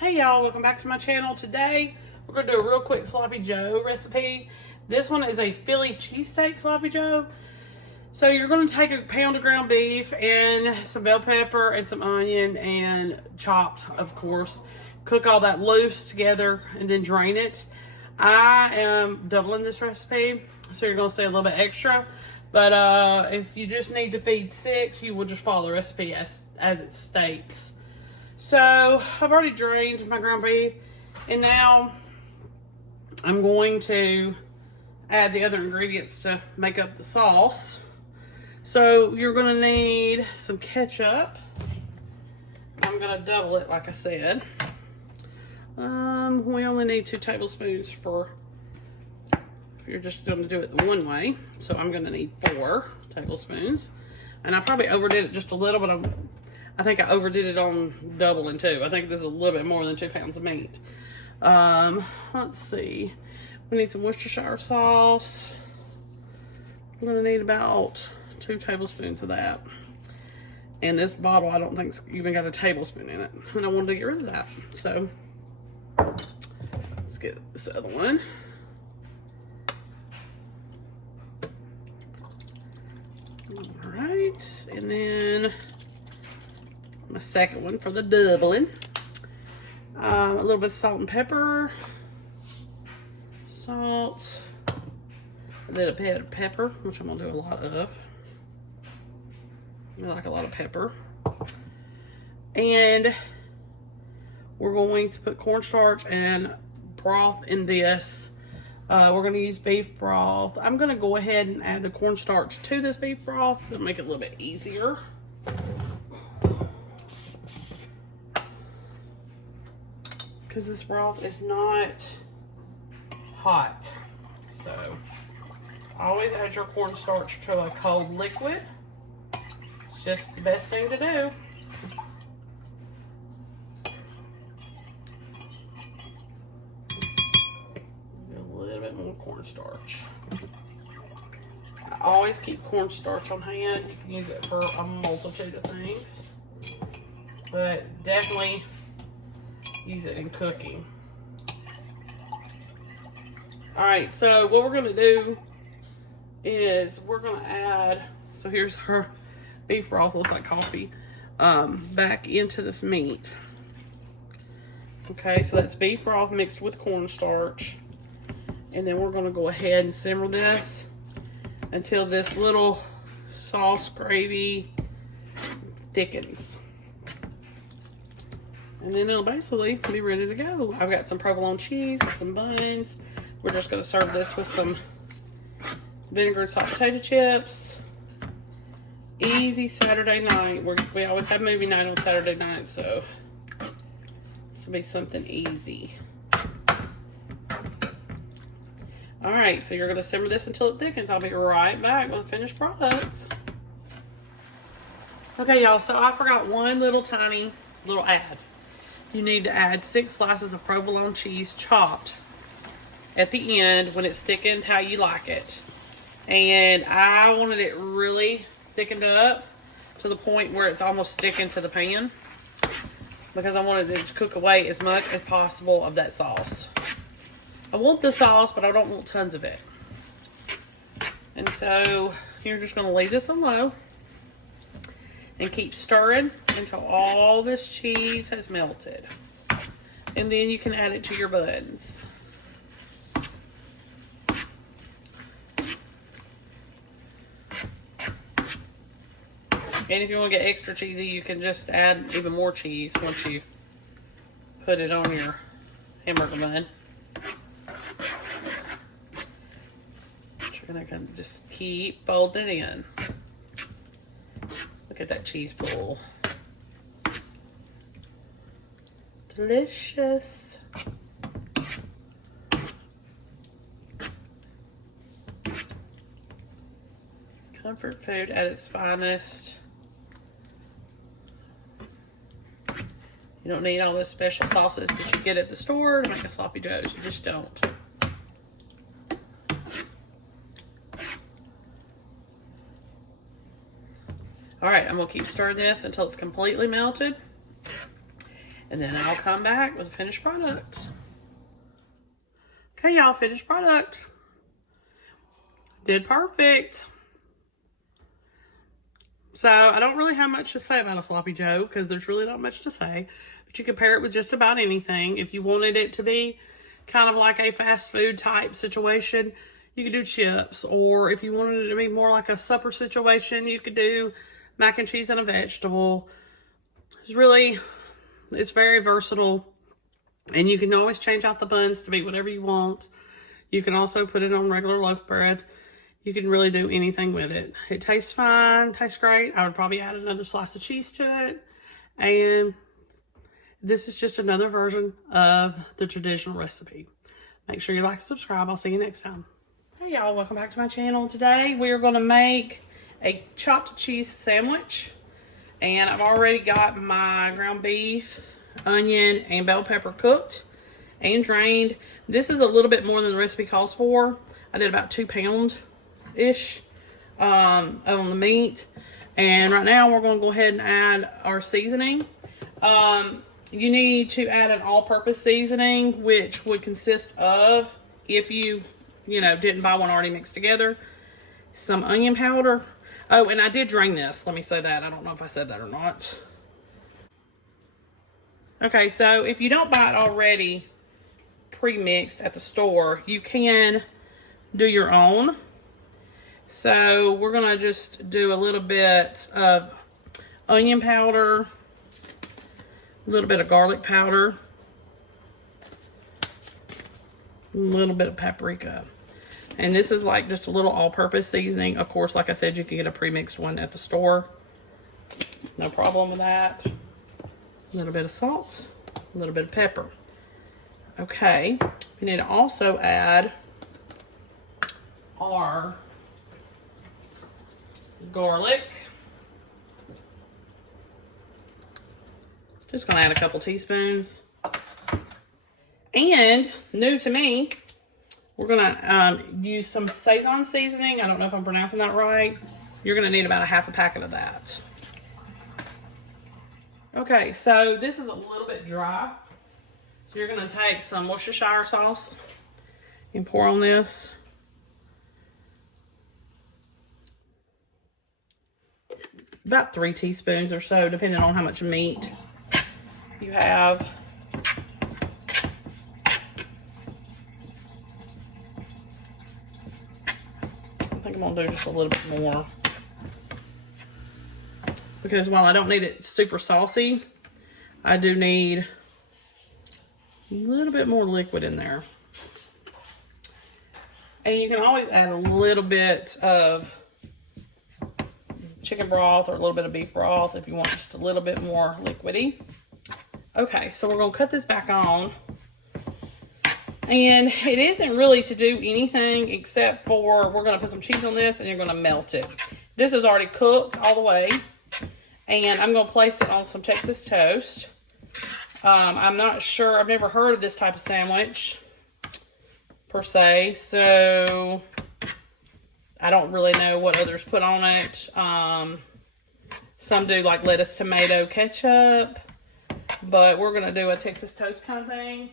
Hey y'all, welcome back to my channel. Today we're going to do a real quick sloppy joe recipe. This one is a Philly cheesesteak sloppy joe. So you're going to take a pound of ground beef and some bell pepper and some onion and chopped, of course. Cook all that loose together and then drain it. I am doubling this recipe, so you're going to see a little bit extra. But if you just need to feed 6, you will just follow the recipe as it states. So I've already drained my ground beef, and now I'm going to add the other ingredients to make up the sauce. So you're going to need some ketchup. I'm going to double it like I said. We only need 2 tablespoons for if you're just going to do it the one way. So I'm going to need 4 tablespoons. And I probably overdid it just a little, but I think I overdid it on doubling too. I think this is a little bit more than 2 pounds of meat. Let's see. We need some Worcestershire sauce. We're going to need about 2 tablespoons of that. And this bottle, I don't think it's even got a tablespoon in it. And I wanted to get rid of that. So let's get this other one. All right. And then my second one for the doubling. A little bit of salt and pepper. Salt. I did a bit of pepper, which I'm going to do a lot of. I like a lot of pepper. And we're going to put cornstarch and broth in this. We're going to use beef broth. I'm going to go ahead and add the cornstarch to this beef broth to make it a little bit easier. Because this broth is not hot. So always add your cornstarch to a cold liquid. It's just the best thing to do. A little bit more cornstarch. I always keep cornstarch on hand. You can use it for a multitude of things, but definitely use it in cooking. All right, so what we're gonna do is we're gonna add, so here's her beef broth, looks like coffee, back into this meat. Okay, so that's beef broth mixed with cornstarch. And then we're gonna go ahead and simmer this until this little sauce gravy thickens. And then it'll basically be ready to go. I've got some provolone cheese and some buns. We're just going to serve this with some vinegar and salt potato chips. Easy Saturday night. We always have movie night on Saturday night, so this will be something easy. All right, so you're going to simmer this until it thickens. I'll be right back with the finished products. Okay, y'all, so I forgot one tiny little add. You need to add 6 slices of provolone cheese chopped at the end when it's thickened how you like it. And I wanted it really thickened up to the point where it's almost sticking to the pan, because I wanted it to cook away as much as possible of that sauce. I want the sauce, but I don't want tons of it. And so you're just going to leave this on low and keep stirring until all this cheese has melted. And then you can add it to your buns. And if you want to get extra cheesy, you can just add even more cheese once you put it on your hamburger bun. You're gonna just keep folding it in. Look at that cheese pool. Delicious. Comfort food at its finest. You don't need all those special sauces that you get at the store to make a sloppy joes. You just don't. All right, I'm gonna keep stirring this until it's completely melted. and then I'll come back with a finished product. Okay, y'all, finished product. Did perfect. So I don't really have much to say about a sloppy joe because there's really not much to say. But you can pair it with just about anything. If you wanted it to be kind of like a fast food type situation, you could do chips. Or if you wanted it to be more like a supper situation, you could do mac and cheese and a vegetable. It's very versatile. And you can always change out the buns to be whatever you want. You can also put it on regular loaf bread. You can really do anything with it. It tastes fine, tastes great. I would probably add another slice of cheese to it. And this is just another version of the traditional recipe. Make sure you like and subscribe. I'll see you next time. Hey y'all, welcome back to my channel. Today we are going to make a chopped cheese sandwich. And I've already got my ground beef, onion, and bell pepper cooked and drained. This is a little bit more than the recipe calls for. I did about 2 pounds-ish on the meat. And right now we're going to go ahead and add our seasoning. You need to add an all-purpose seasoning, which would consist of, if you didn't buy one already mixed together, some onion powder. Oh, and I did drain this. Let me say that. I don't know if I said that or not. Okay, so if you don't buy it already pre-mixed at the store, you can do your own. So we're going to just do a little bit of onion powder, a little bit of garlic powder, a little bit of paprika. And this is like just a little all-purpose seasoning. Of course, like I said, you can get a pre-mixed one at the store. No problem with that. A little bit of salt, a little bit of pepper. Okay, we need to also add our garlic. Just gonna add a couple teaspoons. And new to me, we're gonna use some Szechuan seasoning. I don't know if I'm pronouncing that right. You're gonna need about a half a packet of that. Okay, so this is a little bit dry. So you're gonna take some Worcestershire sauce and pour on this. About 3 teaspoons or so, depending on how much meat you have. I think I'm gonna do just a little bit more. Because while I don't need it super saucy, I do need a little bit more liquid in there. And you can always add a little bit of chicken broth or a little bit of beef broth if you want just a little bit more liquidy. Okay, so we're gonna cut this back on. And it isn't really to do anything except for we're gonna put some cheese on this and you're gonna melt it. This is already cooked all the way. And I'm gonna place it on some Texas toast. I'm not sure, I've never heard of this type of sandwich per se, so I don't really know what others put on it. Some do like lettuce, tomato, ketchup, but we're gonna do a Texas toast kind of thing.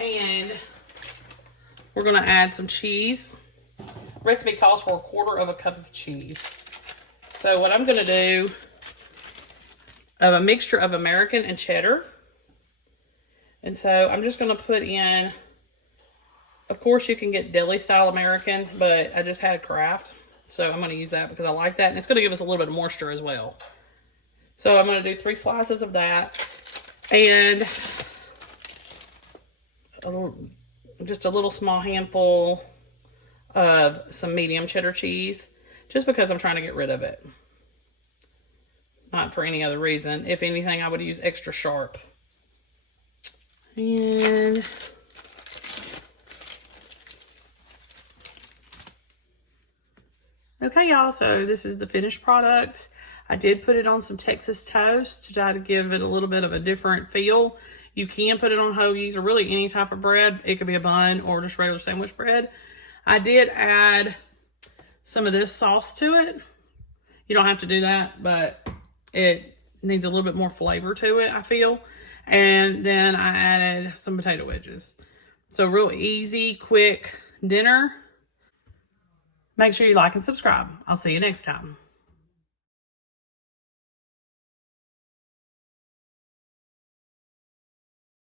And we're gonna add some cheese. Recipe calls for 1/4 cup of cheese. So what I'm gonna do, a mixture of American and cheddar. And so I'm just gonna put in, of course you can get deli style American, but I just had Kraft. So I'm gonna use that because I like that. And it's gonna give us a little bit of moisture as well. So I'm gonna do 3 slices of that. And just a little small handful of some medium cheddar cheese. Just because I'm trying to get rid of it. Not for any other reason. If anything, I would use extra sharp. And okay, y'all, so this is the finished product. I did put it on some Texas toast to try to give it a little bit of a different feel. You can put it on hoagies or really any type of bread. It could be a bun or just regular sandwich bread. I did add some of this sauce to it. You don't have to do that, but it needs a little bit more flavor to it, I feel. And then I added some potato wedges. So real easy, quick dinner. Make sure you like and subscribe. I'll see you next time.